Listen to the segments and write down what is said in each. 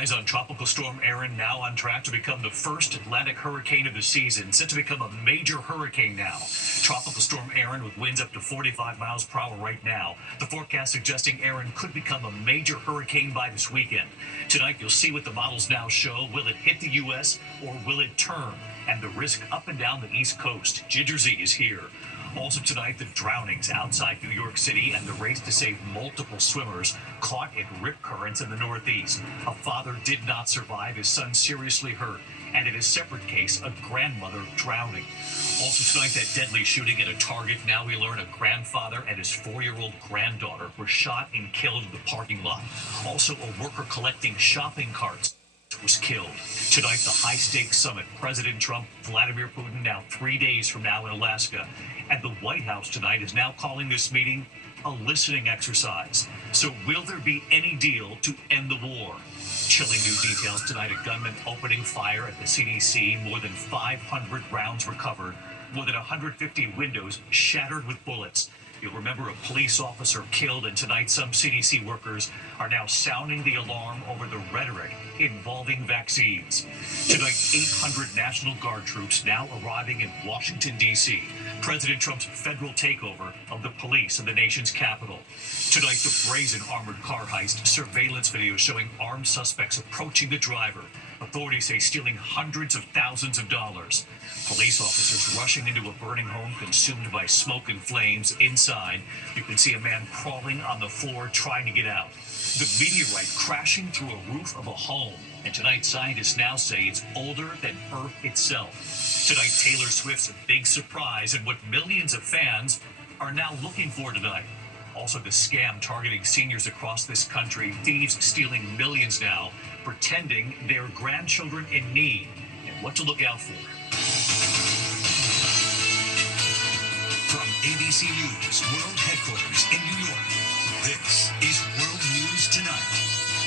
eyes on Tropical Storm Erin, now on track to become the first Atlantic hurricane of the season, set to become a major hurricane now. Tropical Storm Erin with winds up to 45 miles per hour right now. The forecast suggesting Erin could become a major hurricane by this weekend. Tonight, you'll see what the models now show. Will it hit the U.S. or will it turn? And the risk up and down the East Coast. Ginger Z is here. Also tonight, the drownings outside New York City and the race to save multiple swimmers caught in rip currents in the Northeast. A father did not survive, his son seriously hurt. And in a separate case, a grandmother drowning. Also tonight, that deadly shooting at a Target. Now we learn a grandfather and his 4-year-old granddaughter were shot and killed in the parking lot. Also, a worker collecting shopping carts was killed. Tonight, the high-stakes summit. President Trump, Vladimir Putin, now 3 days from now in Alaska. And the White House tonight is now calling this meeting a listening exercise. So will there be any deal to end the war? Chilling new details tonight, a gunman opening fire at the CDC, more than 500 rounds recovered, more than 150 windows shattered with bullets. You'll remember a police officer killed, and tonight some CDC workers are now sounding the alarm over the rhetoric involving vaccines. Tonight, 800 National Guard troops now arriving in Washington, D.C. President Trump's federal takeover of the police in the nation's capital. Tonight, the brazen armored car heist, surveillance video showing armed suspects approaching the driver. Authorities say stealing hundreds of thousands of dollars. Police officers rushing into a burning home consumed by smoke and flames. Inside, you can see a man crawling on the floor trying to get out. The meteorite crashing through a roof of a home. And tonight, scientists now say it's older than Earth itself. Tonight, Taylor Swift's big surprise and what millions of fans are now looking for tonight. Also, the scam targeting seniors across this country. Thieves stealing millions now, pretending they're grandchildren in need. And what to look out for. From ABC News World Headquarters in New York, this is World News Tonight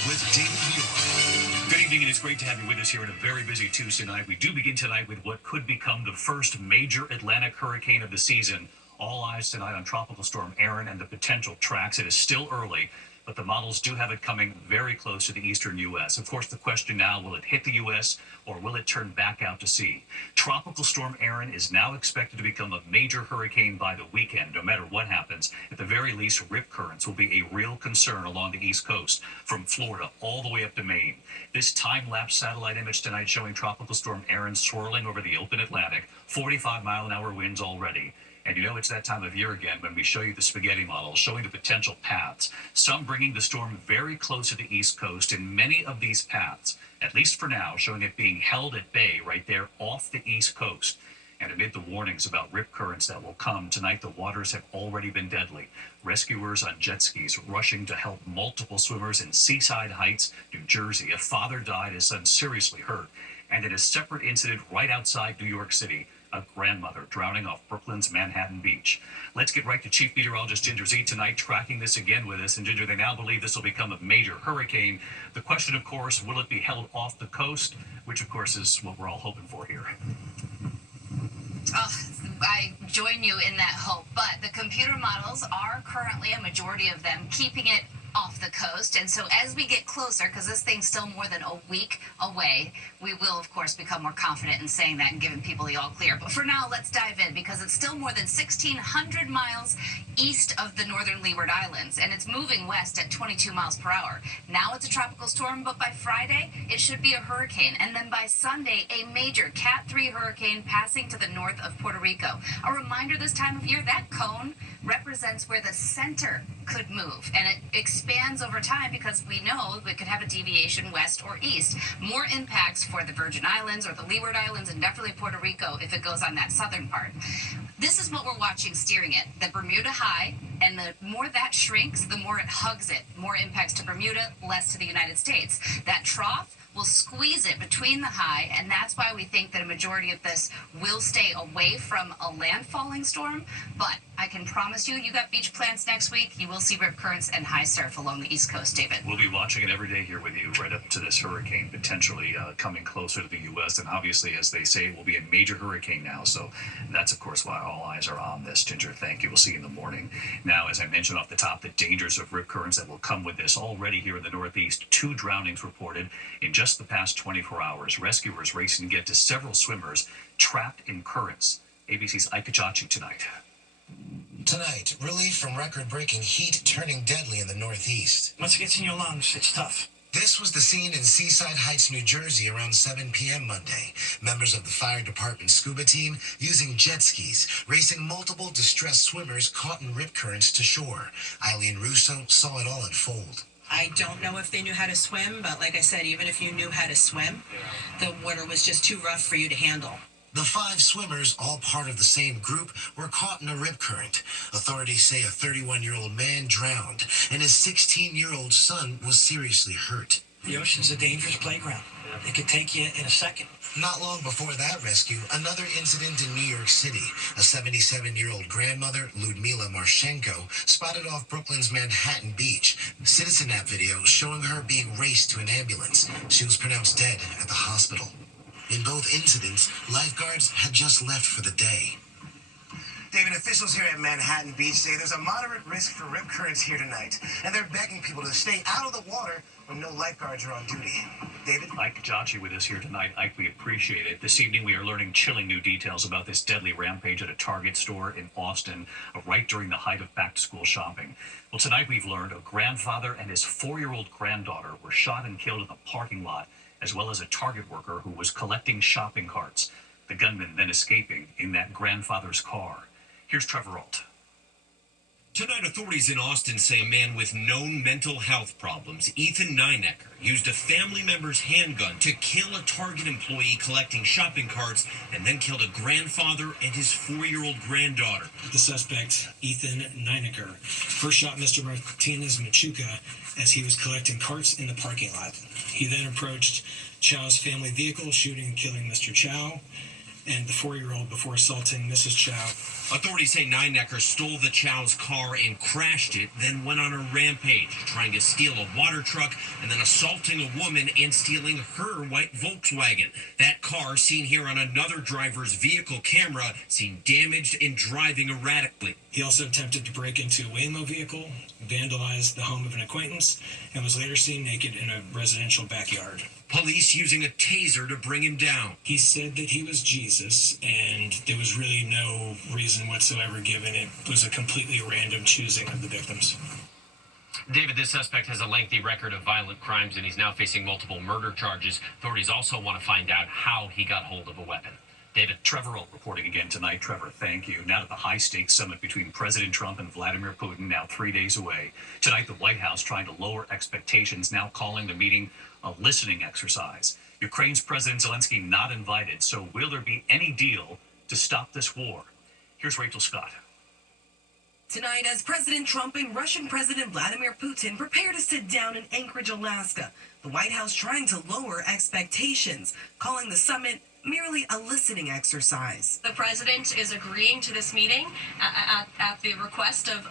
with David Muir. Good evening, and it's great to have you with us here on a very busy Tuesday night. We do begin tonight with what could become the first major Atlantic hurricane of the season. All eyes tonight on Tropical Storm Erin and the potential tracks. It is still early, but the models do have it coming very close to the eastern U.S. Of course, the question now, will it hit the U.S. or will it turn back out to sea? Tropical Storm Erin is now expected to become a major hurricane by the weekend. No matter what happens, at the very least, rip currents will be a real concern along the East Coast, from Florida all the way up to Maine. This time-lapse satellite image tonight showing Tropical Storm Erin swirling over the open Atlantic, 45-mile-an-hour winds already. And you know it's that time of year again when we show you the spaghetti model, showing the potential paths, some bringing the storm very close to the East Coast, and many of these paths, at least for now, showing it being held at bay right there off the East Coast. And amid the warnings about rip currents that will come, tonight the waters have already been deadly. Rescuers on jet skis rushing to help multiple swimmers in Seaside Heights, New Jersey. A father died, his son seriously hurt. And in a separate incident right outside New York City, a grandmother drowning off Brooklyn's Manhattan Beach. Let's get right to Chief Meteorologist Ginger Z tonight, tracking this again with us. And Ginger, they now believe this will become a major hurricane. The question, of course, will it be held off the coast, which, of course, is what we're all hoping for here. Oh, I join you in that hope, but the computer models are currently, a majority of them, keeping it off the coast. And so as we get closer, because this thing's still more than a week away, we will, of course, become more confident in saying that and giving people the all clear. But for now, let's dive in, because it's still more than 1,600 miles east of the northern Leeward Islands, and it's moving west at 22 miles per hour. Now it's a tropical storm, but by Friday, it should be a hurricane. And then by Sunday, a major Cat 3 hurricane passing to the north of Puerto Rico. A reminder this time of year, that cone represents where the center could move, and it expands over time because we know we could have a deviation west or east. More impacts for the Virgin Islands or the Leeward Islands, and definitely Puerto Rico if it goes on that southern part. This is what we're watching steering it, the Bermuda High, and the more that shrinks, the more it hugs it. More impacts to Bermuda, less to the United States. That trough will squeeze it between the high, and that's why we think that a majority of this will stay away from a landfalling storm. But I can promise you, you got beach plans next week, you will see rip currents and high surf along the East Coast, David. We'll be watching it every day here with you right up to this hurricane potentially coming closer to the U.S. And obviously, as they say, it will be a major hurricane now. So that's, of course, why all eyes are on this. Ginger, thank you. We'll see you in the morning. Now, Now, as I mentioned off the top, the dangers of rip currents that will come with this already here in the Northeast. 2 drownings reported in just the past 24 hours. Rescuers racing to get to several swimmers trapped in currents. ABC's Ike Kajachi tonight. Tonight, relief from record-breaking heat turning deadly in the Northeast. Once it gets in your lungs, it's tough. This was the scene in Seaside Heights, New Jersey around 7 p.m. Monday. Members of the fire department scuba team using jet skis, racing multiple distressed swimmers caught in rip currents to shore. Eileen Russo saw it all unfold. I don't know if they knew how to swim, but like I said, even if you knew how to swim, the water was just too rough for you to handle. The 5 swimmers, all part of the same group, were caught in a rip current. Authorities say a 31-year-old man drowned, and his 16-year-old son was seriously hurt. The ocean's a dangerous playground. It could take you in a second. Not long before that rescue, another incident in New York City. A 77-year-old grandmother, Ludmila Marshenko, spotted off Brooklyn's Manhattan Beach. Citizen app video showing her being raced to an ambulance. She was pronounced dead at the hospital. In both incidents, lifeguards had just left for the day. David, officials here at Manhattan Beach say there's a moderate risk for rip currents here tonight, and they're begging people to stay out of the water when no lifeguards are on duty. David? Ike Kajachi with us here tonight. Ike, we appreciate it. This evening we are learning chilling new details about this deadly rampage at a Target store in Austin, right during the height of back-to-school shopping. Well, tonight we've learned a grandfather and his 4-year-old granddaughter were shot and killed in the parking lot, as well as a Target worker who was collecting shopping carts. The gunman then escaping in that grandfather's car. Here's Trevor Ault. Tonight, authorities in Austin say a man with known mental health problems, Ethan Ninecker, used a family member's handgun to kill a Target employee collecting shopping carts and then killed a grandfather and his 4-year-old granddaughter. The suspect, Ethan Ninecker, first shot Mr. Martinez Machuca as he was collecting carts in the parking lot. He then approached Chow's family vehicle, shooting and killing Mr. Chow and the 4-year-old before assaulting Mrs. Chow. Authorities say Ninecker stole the Chow's car and crashed it, then went on a rampage, trying to steal a water truck and then assaulting a woman and stealing her white Volkswagen. That car, seen here on another driver's vehicle camera, seen damaged and driving erratically. He also attempted to break into a Waymo vehicle, vandalized the home of an acquaintance, and was later seen naked in a residential backyard. Police using a taser to bring him down. He said that he was Jesus, and there was really no reason whatsoever given. It was a completely random choosing of the victims. David, this suspect has a lengthy record of violent crimes, and he's now facing multiple murder charges. Authorities also want to find out how he got hold of a weapon. David, Trevor Ault reporting again tonight. Trevor, thank you. Now to the high-stakes summit between President Trump and Vladimir Putin, now 3 days away. Tonight, the White House trying to lower expectations, now calling the meeting a listening exercise. Ukraine's President Zelensky not invited, so will there be any deal to stop this war? Here's Rachel Scott. Tonight, as President Trump and Russian President Vladimir Putin prepare to sit down in Anchorage, Alaska, the White House trying to lower expectations, calling the summit merely a listening exercise. The president is agreeing to this meeting at the request of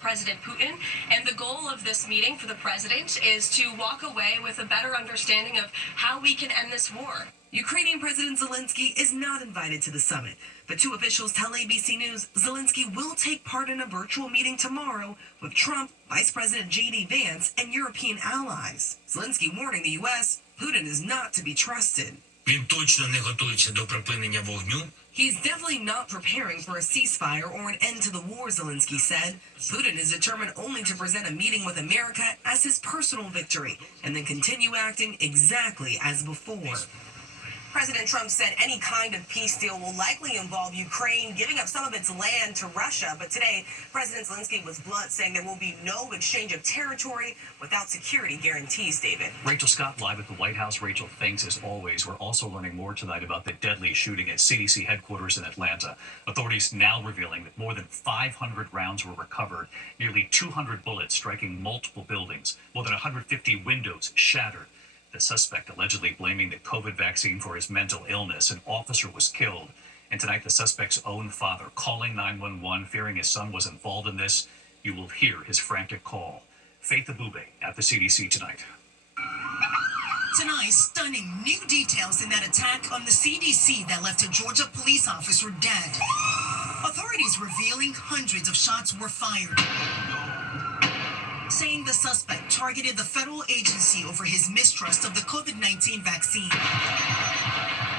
President Putin, and the goal of this meeting for the president is to walk away with a better understanding of how we can end this war. Ukrainian President Zelensky is not invited to the summit, but 2 officials tell ABC News Zelensky will take part in a virtual meeting tomorrow with Trump, Vice President J.D. Vance, and European allies. Zelensky warning the U.S. Putin is not to be trusted. Він точно не готується до припинення вогню. He's definitely not preparing for a ceasefire or an end to the war, Zelensky said. Putin is determined only to present a meeting with America as his personal victory and then continue acting exactly as before. President Trump said any kind of peace deal will likely involve Ukraine giving up some of its land to Russia. But today, President Zelensky was blunt, saying there will be no exchange of territory without security guarantees, David. Rachel Scott live at the White House. Rachel, thanks as always. We're also learning more tonight about the deadly shooting at CDC headquarters in Atlanta. Authorities now revealing that more than 500 rounds were recovered, nearly 200 bullets striking multiple buildings, more than 150 windows shattered. The suspect allegedly blaming the COVID vaccine for his mental illness. An officer was killed. And tonight, the suspect's own father calling 911, fearing his son was involved in this. You will hear his frantic call. Faith Abube at the CDC tonight. Tonight, stunning new details in that attack on the CDC that left a Georgia police officer dead. Authorities authorities revealing hundreds of shots were fired, saying the suspect targeted the federal agency over his mistrust of the COVID-19 vaccine.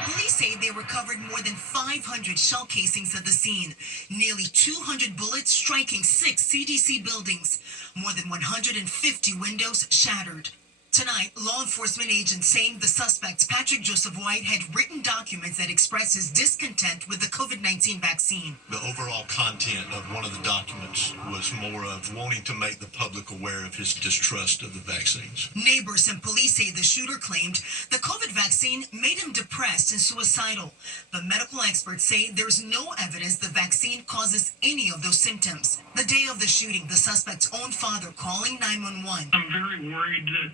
Police say they recovered more than 500 shell casings at the scene, nearly 200 bullets striking 6 CDC buildings, more than 150 windows shattered. Tonight, law enforcement agents saying the suspect, Patrick Joseph White, had written documents that express his discontent with the COVID-19 vaccine. The overall content of one of the documents was more of wanting to make the public aware of his distrust of the vaccines. Neighbors and police say the shooter claimed the COVID vaccine made him depressed and suicidal. But medical experts say there's no evidence the vaccine causes any of those symptoms. The day of the shooting, the suspect's own father calling 911. I'm very worried that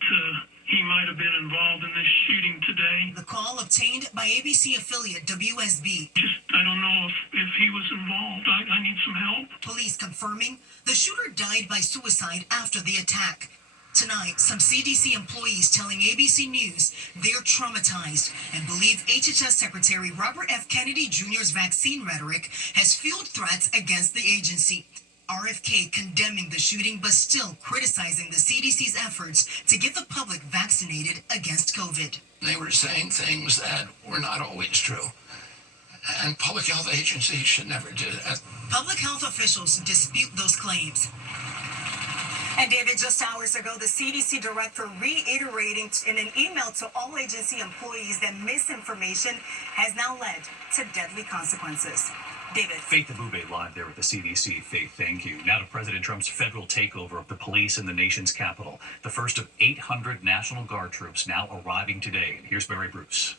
he might have been involved in this shooting today. The call obtained by ABC affiliate WSB. I don't know if he was involved. I need some help. Police confirming the shooter died by suicide after the attack. Tonight, some CDC employees telling ABC News they're traumatized and believe HHS Secretary Robert F. Kennedy Jr.'s vaccine rhetoric has fueled threats against the agency. RFK condemning the shooting but still criticizing the CDC's efforts to get the public vaccinated against COVID. They were saying things that were not always true. And public health agencies should never do that. Public health officials dispute those claims. And David, just hours ago, the CDC director reiterating in an email to all agency employees that misinformation has now led to deadly consequences. David. Faith Abube live there with the CDC. Faith, thank you. Now to President Trump's federal takeover of the police in the nation's capital. The first of 800 National Guard troops now arriving today. Here's Mary Bruce.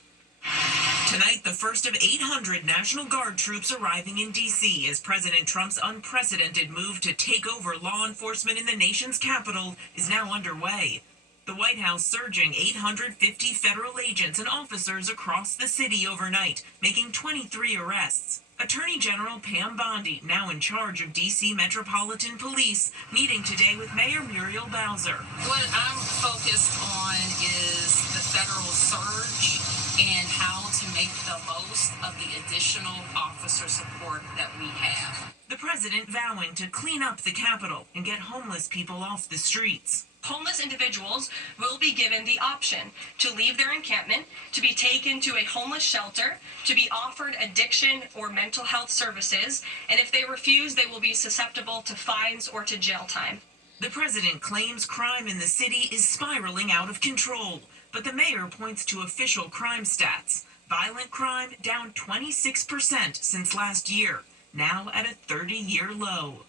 Tonight, the first of 800 National Guard troops arriving in D.C. as President Trump's unprecedented move to take over law enforcement in the nation's capital is now underway. The White House surging 850 federal agents and officers across the city overnight, making 23 arrests. Attorney General Pam Bondi, now in charge of D.C. Metropolitan Police, meeting today with Mayor Muriel Bowser. What I'm focused on is the federal surge and how to make the most of the additional officer support that we have. The president vowing to clean up the Capitol and get homeless people off the streets. Homeless individuals will be given the option to leave their encampment, to be taken to a homeless shelter, to be offered addiction or mental health services, and if they refuse, they will be susceptible to fines or to jail time. The president claims crime in the city is spiraling out of control, but the mayor points to official crime stats. Violent crime down 26% since last year, now at a 30-year low.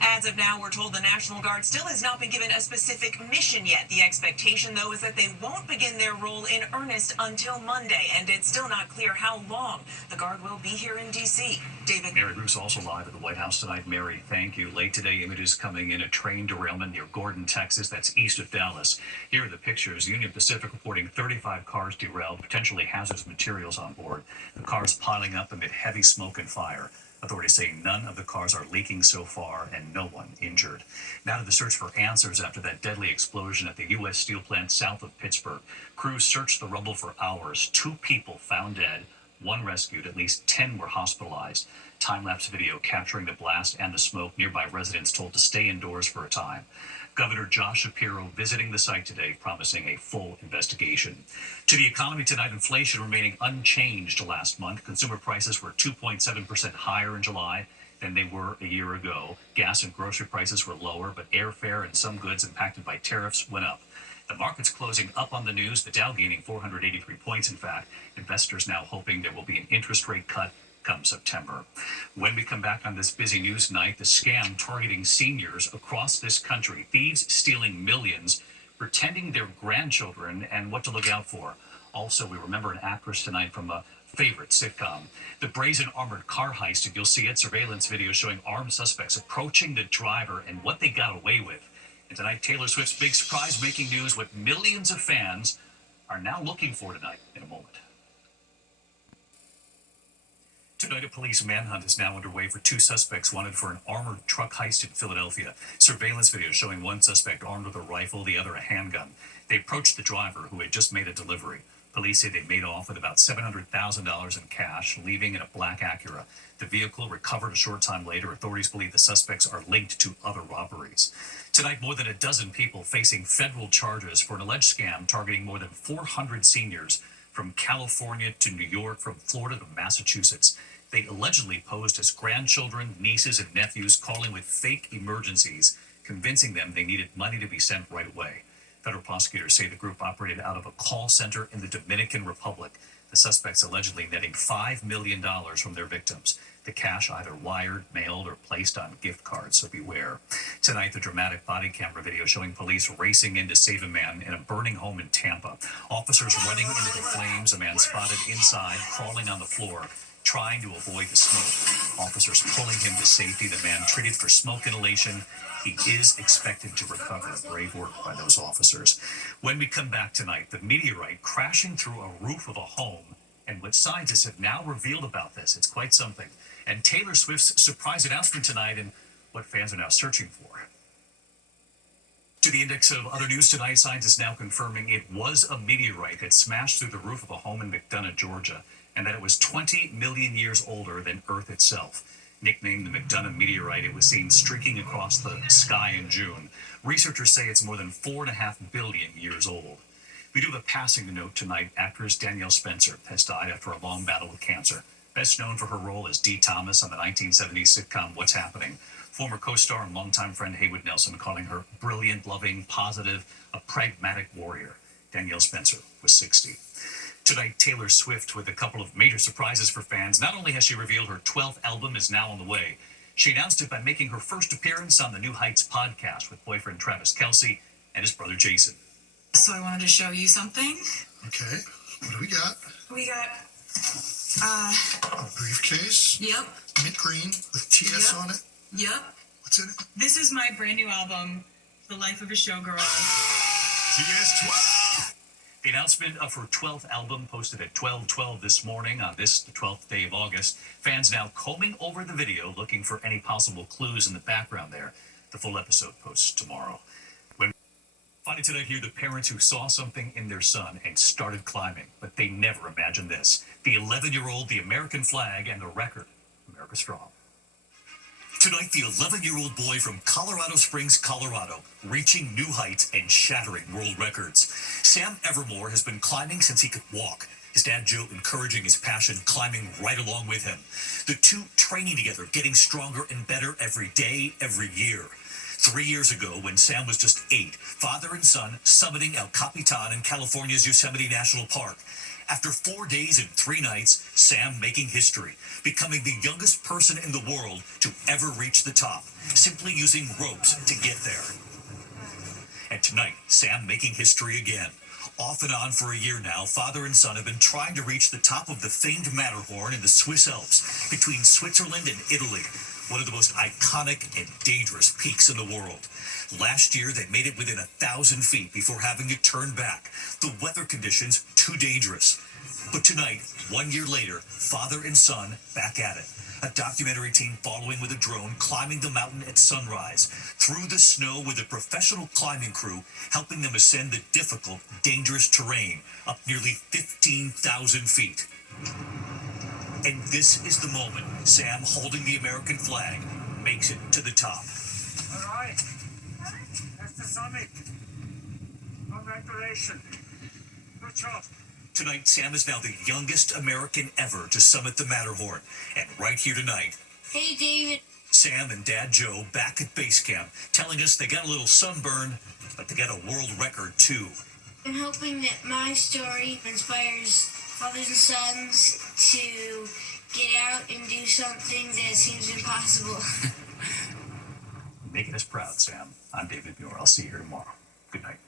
As of now, we're told the National Guard still has not been given a specific mission yet. The expectation, though, is that they won't begin their role in earnest until Monday, and it's still not clear how long the Guard will be here in D.C. David. Mary Bruce also live at the White House tonight. Mary, thank you. Late today, images coming in, a train derailment near Gordon, Texas. That's east of Dallas. Here are the pictures. Union Pacific reporting 35 cars derailed, potentially hazardous materials on board. The cars piling up amid heavy smoke and fire. Authorities say none of the cars are leaking so far and no one injured. Now to the search for answers after that deadly explosion at the U.S. steel plant south of Pittsburgh. Crews searched the rubble for hours. 2 people found dead, 1 rescued, at least 10 were hospitalized. Time-lapse video capturing the blast and the smoke. Nearby residents told to stay indoors for a time. Governor Josh Shapiro visiting the site today, promising a full investigation. To the economy tonight, inflation remaining unchanged last month. Consumer prices were 2.7% higher in July than they were a year ago. Gas and grocery prices were lower, but airfare and some goods impacted by tariffs went up. The market's closing up on the news, the Dow gaining 483 points, in fact. Investors now hoping there will be an interest rate cut come September. When we come back on this busy news night, the scam targeting seniors across this country, thieves stealing millions, pretending they're grandchildren, and what to look out for. Also, we remember an actress tonight from a favorite sitcom. The brazen armored car heist, and you'll see it, surveillance video showing armed suspects approaching the driver and what they got away with. And tonight, Taylor Swift's big surprise making news, what millions of fans are now looking for tonight in a moment. Tonight, a police manhunt is now underway for 2 suspects wanted for an armored truck heist in Philadelphia. Surveillance video showing one suspect armed with a rifle, the other a handgun. They approached the driver, who had just made a delivery. Police say they made off with about $700,000 in cash, leaving in a black Acura. The vehicle recovered a short time later. Authorities believe the suspects are linked to other robberies. Tonight, more than a dozen people facing federal charges for an alleged scam targeting more than 400 seniors from California to New York, from Florida to Massachusetts. They allegedly posed as grandchildren, nieces, and nephews, calling with fake emergencies, convincing them they needed money to be sent right away. Federal prosecutors say the group operated out of a call center in the Dominican Republic. The suspects allegedly netting $5 million from their victims. The cash either wired, mailed, or placed on gift cards, so beware. Tonight, the dramatic body camera video showing police racing in to save a man in a burning home in Tampa. Officers running into the flames, a man spotted inside, crawling on the floor, trying to avoid the smoke. Officers pulling him to safety. The man treated for smoke inhalation. He is expected to recover. Brave work by those officers. When we come back tonight, the meteorite crashing through a roof of a home, and what scientists have now revealed about this. It's quite something. And Taylor Swift's surprise announcement tonight, and what fans are now searching for. To the index of other news tonight, scientists now confirming it was a meteorite that smashed through the roof of a home in McDonough, Georgia, and that it was 20 million years older than Earth itself. Nicknamed the McDonough meteorite, it was seen streaking across the sky in June. Researchers say it's more than 4.5 billion years old. We do have a passing to note tonight. Actress Danielle Spencer has died after a long battle with cancer. Best known for her role as Dee Thomas on the 1970s sitcom What's Happening. Former co-star and longtime friend Haywood Nelson calling her brilliant, loving, positive, a pragmatic warrior. Danielle Spencer was 60. Tonight, Taylor Swift with a couple of major surprises for fans. Not only has she revealed her 12th album is now on the way, she announced it by making her first appearance on the New Heights podcast with boyfriend Travis Kelce and his brother Jason. So I wanted to show you something. Okay, what do we got? We got, A briefcase. Yep. Mint green with TS on it. Yep. What's in it? This is my brand new album, The Life of a Showgirl. TS12! The announcement of her 12th album posted at 12:12 this morning on this, the 12th day of August. Fans now combing over the video looking for any possible clues in the background there. The full episode posts tomorrow. Finally tonight here, the parents who saw something in their son and started climbing, but they never imagined this. The 11-year-old, the American flag, and the record. America Strong. Tonight, the 11-year-old boy from Colorado Springs, Colorado, reaching new heights and shattering world records. Sam Evermore has been climbing since he could walk. His dad, Joe, encouraging his passion, climbing right along with him. The two training together, getting stronger and better every day, every year. 3 years ago, when Sam was just 8, father and son summiting El Capitan in California's Yosemite National Park. After 4 days and 3 nights, Sam making history, becoming the youngest person in the world to ever reach the top, simply using ropes to get there. And tonight, Sam making history again. Off and on for a year now, father and son have been trying to reach the top of the famed Matterhorn in the Swiss Alps, between Switzerland and Italy. One of the most iconic and dangerous peaks in the world. Last year, they made it within 1,000 feet before having to turn back. The weather conditions too dangerous. But tonight, 1 year later, father and son back at it. A documentary team following with a drone, climbing the mountain at sunrise, through the snow with a professional climbing crew, helping them ascend the difficult, dangerous terrain up nearly 15,000 feet. And this is the moment Sam, holding the American flag, makes it to the top. All right. That's the summit. Congratulations. Good job. Tonight, Sam is now the youngest American ever to summit the Matterhorn. And right here tonight, hey, David. Sam and Dad Joe back at base camp, telling us they got a little sunburn, but they got a world record too. I'm hoping that my story inspires fathers and sons to get out and do something that seems impossible. Making us proud, Sam. I'm David Muir. I'll see you here tomorrow. Good night.